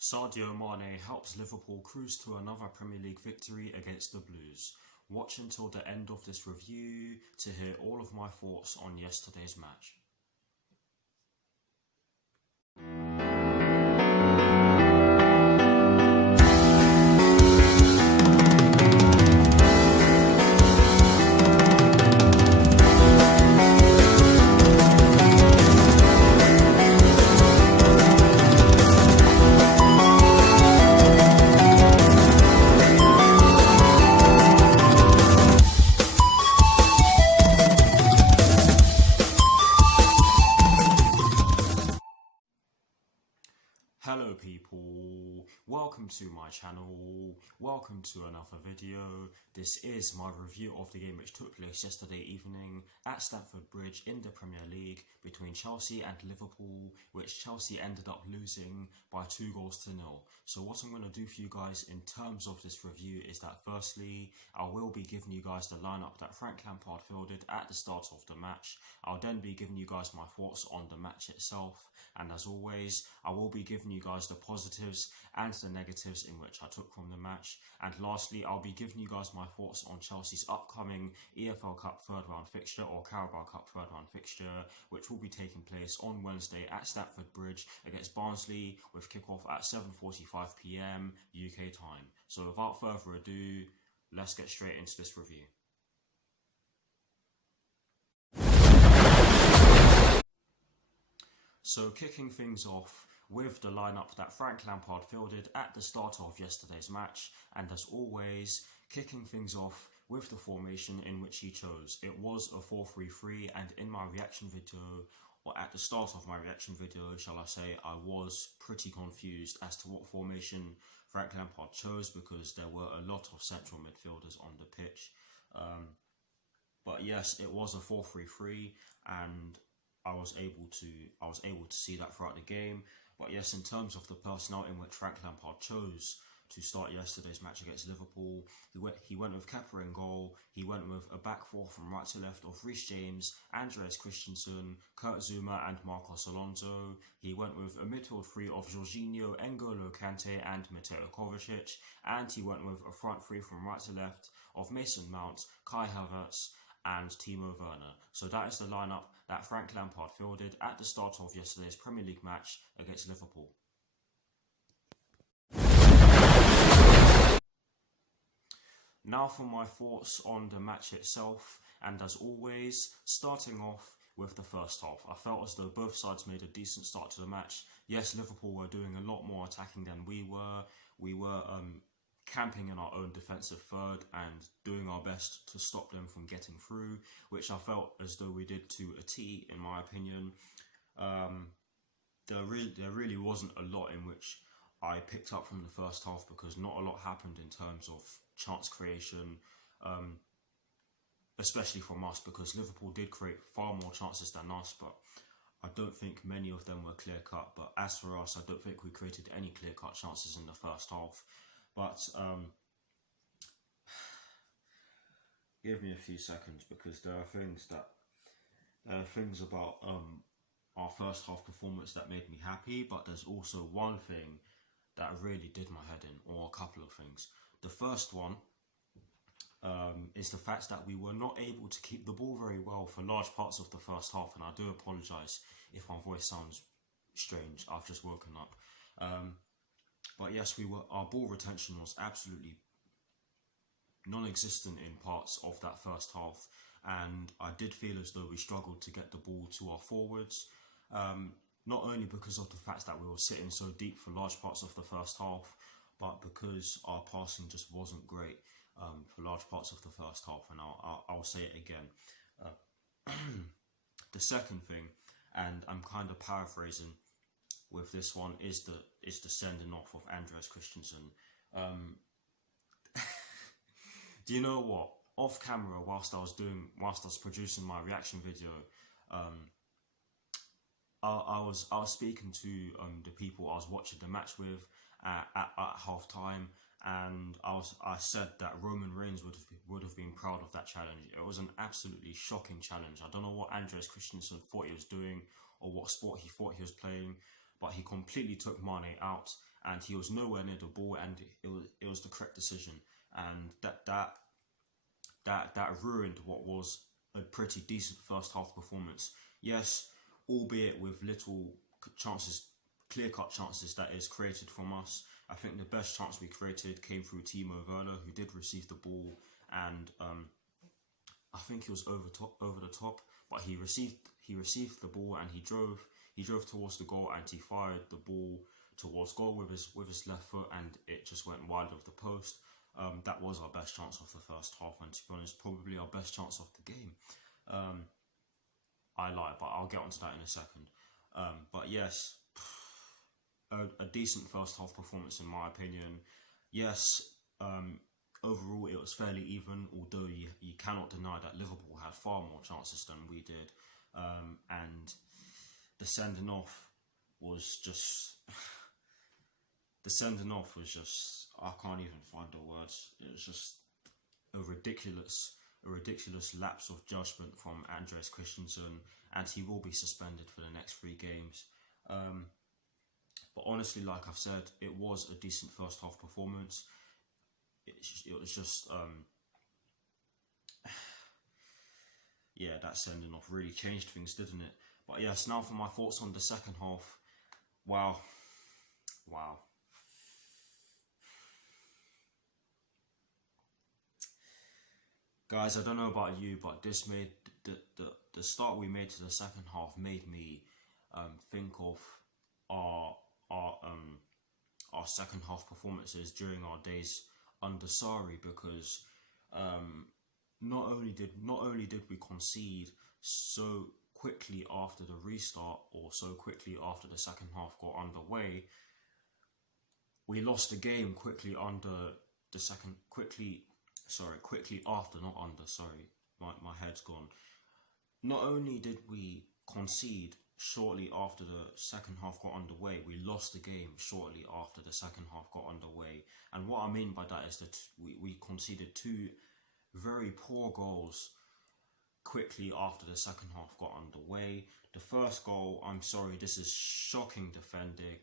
Sadio Mane helps Liverpool cruise to another Premier League victory against the Blues. Watch until the end of this review to hear all of my thoughts on yesterday's match. Hello people, welcome to my channel, welcome to another video. This is my review of the game which took place yesterday evening at Stamford Bridge in the Premier League between Chelsea and Liverpool, which Chelsea ended up losing by 2-0. So what I'm going to do for you guys in terms of this review is that firstly, I will be giving you guys the lineup that Frank Lampard fielded at the start of the match. I'll then be giving you guys my thoughts on the match itself. And as always, I will be giving you guys the positives and the negatives in which I took from the match. And lastly, I'll be giving you guys my thoughts on Chelsea's upcoming EFL Cup third round fixture or Carabao Cup third round fixture, which will be taking place on Wednesday at Stamford Bridge against Barnsley with kickoff at 7:45 PM UK time. So without further ado, let's get straight into this review. So kicking things off with the lineup that Frank Lampard fielded at the start of yesterday's match, and as always, kicking things off with the formation in which he chose. It was a 4-3-3, and in my reaction video, or at the start of my reaction video, shall I say, I was pretty confused as to what formation Frank Lampard chose because there were a lot of central midfielders on the pitch. But yes, it was a 4-3-3, and I was able to see that throughout the game. But yes, in terms of the personnel in which Frank Lampard chose to start yesterday's match against Liverpool, he went with Kepa in goal. He went with a back four from right to left of Reece James, Andreas Christensen, Kurt Zouma and Marcos Alonso. He went with a midfield three of Jorginho, N'Golo Kante and Mateo Kovacic. And he went with a front three from right to left of Mason Mount, Kai Havertz and Timo Werner. So that is the lineup that Frank Lampard fielded at the start of yesterday's Premier League match against Liverpool. Now for my thoughts on the match itself, and as always, starting off with the first half. I felt as though both sides made a decent start to the match. Yes, Liverpool were doing a lot more attacking than we were. We were camping in our own defensive third and doing our best to stop them from getting through, which I felt as though we did to a T, in my opinion. There really wasn't a lot in which I picked up from the first half because not a lot happened in terms of chance creation, especially from us, because Liverpool did create far more chances than us, but I don't think many of them were clear-cut. But as for us, I don't think we created any clear-cut chances in the first half. But give me a few seconds because there are things about our first half performance that made me happy, but there's also one thing that really did my head in, or a couple of things. The first one is the fact that we were not able to keep the ball very well for large parts of the first half, and I do apologise if my voice sounds strange. I've just woken up. But yes, our ball retention was absolutely non-existent in parts of that first half, and I did feel as though we struggled to get the ball to our forwards, not only because of the fact that we were sitting so deep for large parts of the first half, but because our passing just wasn't great for large parts of the first half, and I'll say it again. The second thing, and I'm kind of paraphrasing with this one, is the sending off of Andreas Christensen. Do you know what? Off camera, whilst I was producing my reaction video, I was speaking to the people I was watching the match with at half time, and I said that Roman Reigns would have been proud of that challenge. It was an absolutely shocking challenge. I don't know what Andreas Christensen thought he was doing or what sport he thought he was playing, but he completely took Mane out and he was nowhere near the ball, and it was the correct decision, and that ruined what was a pretty decent first half performance. Yes, albeit with little chances, clear-cut chances that is created from us. I think the best chance we created came through Timo Werner, who did receive the ball, and I think he was over the top, but he received the ball and he drove towards the goal, and he fired the ball towards goal with his left foot, and it just went wide of the post. That was our best chance of the first half, and to be honest, probably our best chance of the game. I lie, but I'll get onto that in a second. But yes, a decent first half performance in my opinion. Yes, overall it was fairly even, although you cannot deny that Liverpool had far more chances than we did. And the sending off was just... I can't even find the words. It was just a ridiculous lapse of judgment from Andreas Christensen, and he will be suspended for the next 3 games. But honestly, like I've said, it was a decent first half performance. It was just, yeah, that sending off really changed things, didn't it? But yes, now for my thoughts on the second half. Wow. Guys, I don't know about you, but this made the start we made to the second half made me think of our second half performances during our days under Sarri, because not only did we concede so quickly after the restart, or so quickly after the second half got underway, we lost the game quickly after, not under, sorry, my head's gone. Not only did we concede shortly after the second half got underway, we lost the game shortly after the second half got underway. And what I mean by that is that we conceded 2 very poor goals quickly after the second half got underway. The first goal, I'm sorry, this is shocking defending.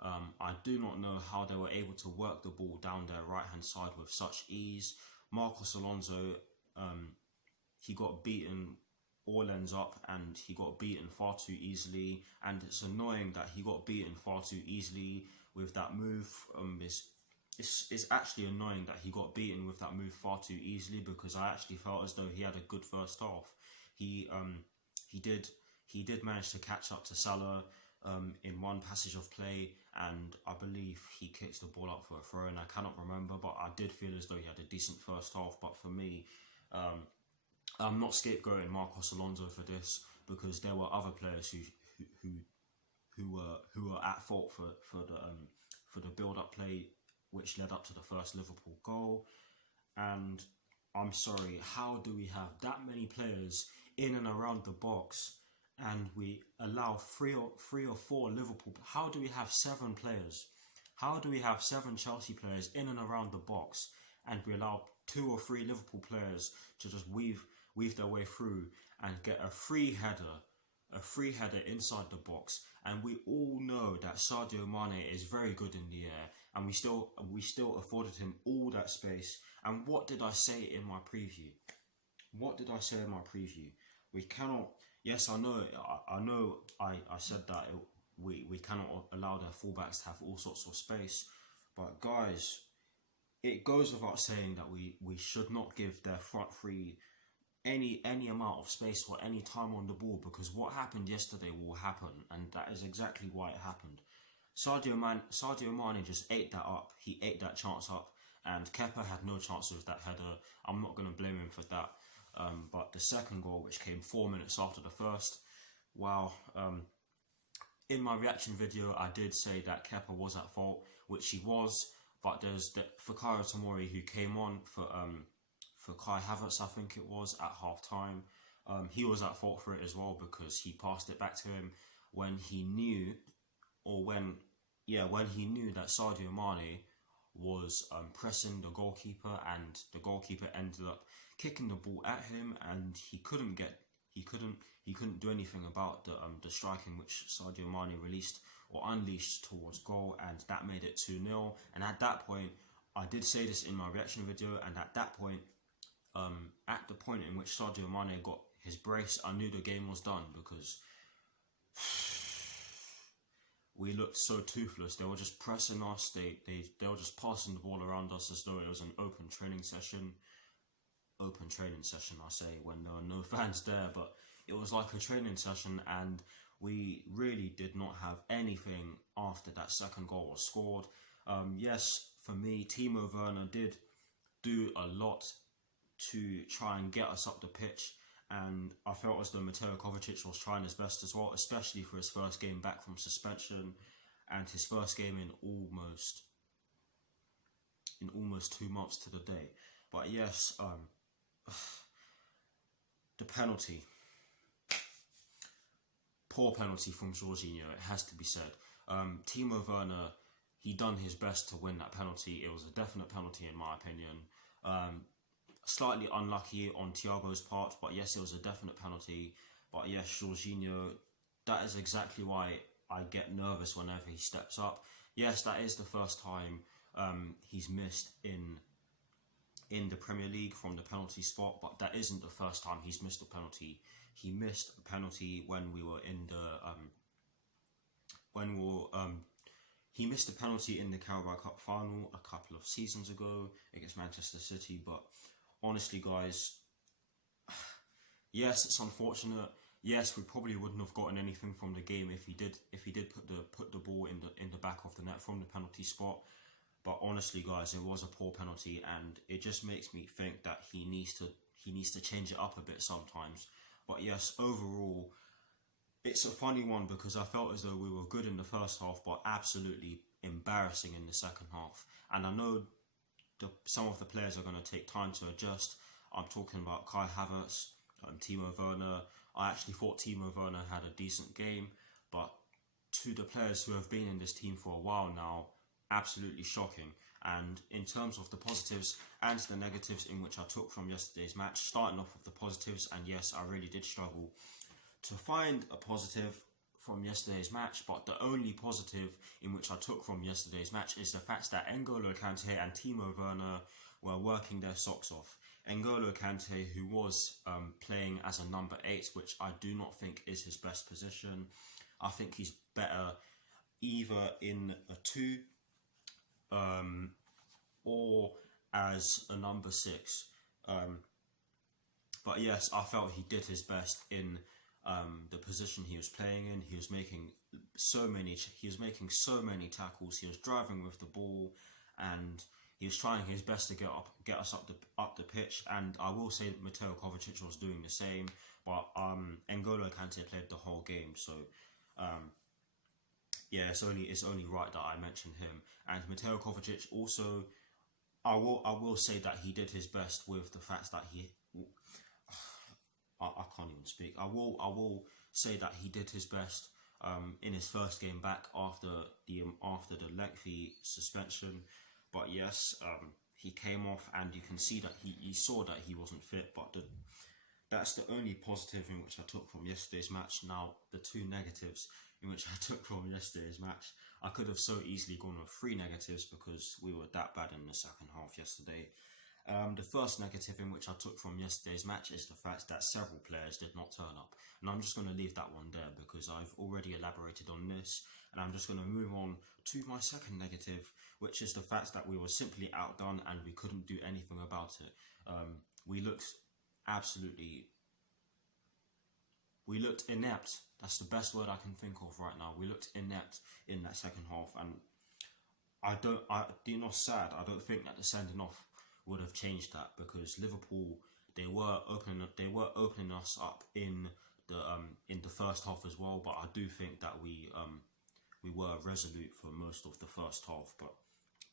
I do not know how they were able to work the ball down their right-hand side with such ease. Marcos Alonso, he got beaten all ends up, and he got beaten far too easily, and it's annoying that he got beaten far too easily with that move. It's actually annoying that he got beaten with that move far too easily, because I actually felt as though he had a good first half. He did manage to catch up to Salah in one passage of play, and I believe he kicks the ball up for a throw, and I cannot remember, but I did feel as though he had a decent first half. But for me, I'm not scapegoating Marcos Alonso for this, because there were other players who were at fault for the build-up play which led up to the first Liverpool goal. And I'm sorry, how do we have that many players in and around the box, and we allow three or four Liverpool? How do we have 7 players? How do we have 7 Chelsea players in and around the box, and we allow 2 or 3 Liverpool players to just weave their way through and get a free header inside the box? And we all know that Sadio Mane is very good in the air, and we still afforded him all that space. And what did I say in my preview? We cannot. Yes, I know. I said that we cannot allow their fullbacks to have all sorts of space. But guys, it goes without saying that we should not give their front three any amount of space or any time on the ball, because what happened yesterday will happen, and that is exactly why it happened. Sadio Mane just ate that up. He ate that chance up, and Kepa had no chance with that header. I'm not going to blame him for that. But the second goal, which came 4 minutes after the first, wow. In my reaction video, I did say that Kepa was at fault, which he was. But there's Fikayo Tomori, who came on for Kai Havertz, I think it was, at half time. He was at fault for it as well, because he passed it back to him when he knew that Sadio Mane was pressing the goalkeeper, and the goalkeeper ended up kicking the ball at him, and he couldn't do anything about the striking which Sadio Mane released or unleashed towards goal, and that made it 2-0. And at that point, I did say this in my reaction video, and at that point, at the point in which Sadio Mane got his brace, I knew the game was done, because we looked so toothless. They were just pressing us. They were just passing the ball around us as though it was an open training session. Open training session, I say, when there are no fans there, but it was like a training session, and we really did not have anything after that second goal was scored. Yes, for me, Timo Werner did do a lot to try and get us up the pitch, and I felt as though Mateo Kovacic was trying his best as well, especially for his first game back from suspension and his first game in almost 2 months to the day. But yes, the penalty, poor penalty from Jorginho, it has to be said. Timo Werner, he done his best to win that penalty. It was a definite penalty in my opinion. Slightly unlucky on Thiago's part, but yes, it was a definite penalty. But yes, Jorginho, that is exactly why I get nervous whenever he steps up. Yes, that is the first time he's missed in the Premier League from the penalty spot, but that isn't the first time he's missed a penalty. He missed a penalty when we were in the he missed a penalty in the Carabao Cup final a couple of seasons ago against Manchester City. But honestly, guys, yes, it's unfortunate. Yes, we probably wouldn't have gotten anything from the game if he did put the ball in the back of the net from the penalty spot. But honestly, guys, it was a poor penalty, and it just makes me think that he needs to change it up a bit sometimes. But yes, overall, it's a funny one, because I felt as though we were good in the first half, but absolutely embarrassing in the second half. And I know some of the players are going to take time to adjust. I'm talking about Kai Havertz, Timo Werner. I actually thought Timo Werner had a decent game, but to the players who have been in this team for a while now, absolutely shocking. And in terms of the positives and the negatives in which I took from yesterday's match, starting off with the positives, and yes, I really did struggle to find a positive from yesterday's match, but the only positive in which I took from yesterday's match is the fact that N'Golo Kante and Timo Werner were working their socks off. N'Golo Kante, who was playing as a number 8, which I do not think is his best position. I think he's better either in a 2 or as a number 6. But yes, I felt he did his best in the position he was playing in. He was making so many tackles. He was driving with the ball, and he was trying his best to get us up the pitch. And I will say that Mateo Kovacic was doing the same, but N'Golo Kante played the whole game, so yeah, it's only right that I mention him. And Mateo Kovacic also, I will say that he did his best with the fact that I can't even speak. I will say that he did his best in his first game back after the lengthy suspension. But yes, he came off, and you can see that he saw that he wasn't fit. But that's the only positive in which I took from yesterday's match. Now, the 2 negatives in which I took from yesterday's match, I could have so easily gone with 3 negatives because we were that bad in the second half yesterday. The first negative in which I took from yesterday's match is the fact that several players did not turn up. And I'm just going to leave that one there because I've already elaborated on this. And I'm just going to move on to my second negative, which is the fact that we were simply outdone and we couldn't do anything about it. We looked inept. That's the best word I can think of right now. We looked inept in that second half. And I don't think that the sending off would have changed that, because Liverpool, they were opening us up in the first half as well. But I do think that we were resolute for most of the first half. But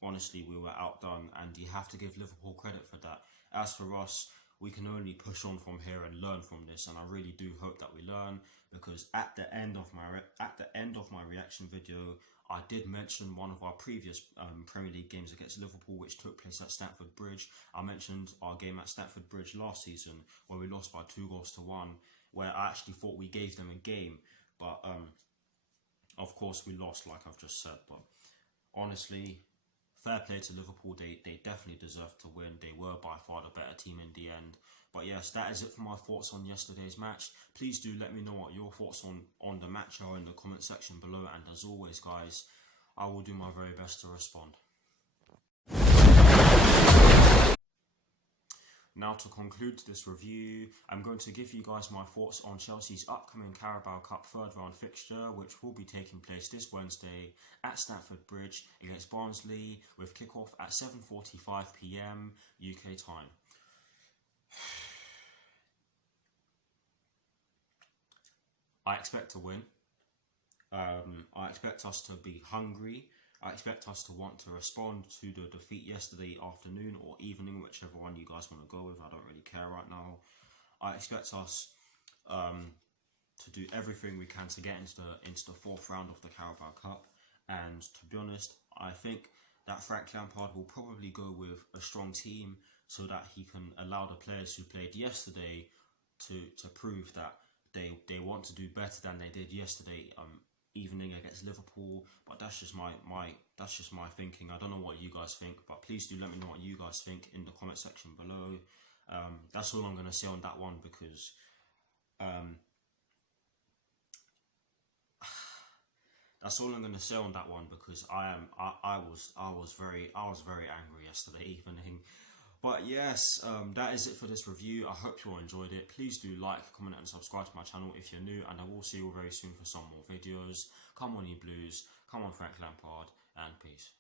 honestly, we were outdone, and you have to give Liverpool credit for that. As for us, we can only push on from here and learn from this, and I really do hope that we learn, because at the end of my reaction video, I did mention one of our previous Premier League games against Liverpool, which took place at Stamford Bridge. I mentioned our game at Stamford Bridge last season, where we lost by 2-1, where I actually thought we gave them a game. But Of course, we lost, like I've just said, but honestly, fair play to Liverpool. They definitely deserved to win. They were by far the better team in the end. But yes, that is it for my thoughts on yesterday's match. Please do let me know what your thoughts on the match are in the comment section below. And as always, guys, I will do my very best to respond. Now, to conclude this review, I'm going to give you guys my thoughts on Chelsea's upcoming Carabao Cup third round fixture, which will be taking place this Wednesday at Stamford Bridge against Barnsley, with kickoff at 7:45 PM UK time. I expect to win. I expect us to be hungry. I expect us to want to respond to the defeat yesterday afternoon or evening, whichever one you guys want to go with. I don't really care right now. I expect us to do everything we can to get into the fourth round of the Carabao Cup. And to be honest, I think that Frank Lampard will probably go with a strong team so that he can allow the players who played yesterday to prove that they want to do better than they did yesterday evening against Liverpool. But that's just my thinking. I don't know what you guys think, but please do let me know what you guys think in the comment section below. That's all I'm going to say on that one, because that's all I'm going to say on that one, because I was very angry yesterday evening. But yes, that is it for this review. I hope you all enjoyed it. Please do like, comment and subscribe to my channel if you're new, and I will see you all very soon for some more videos. Come on, you Blues. Come on, Frank Lampard, and peace.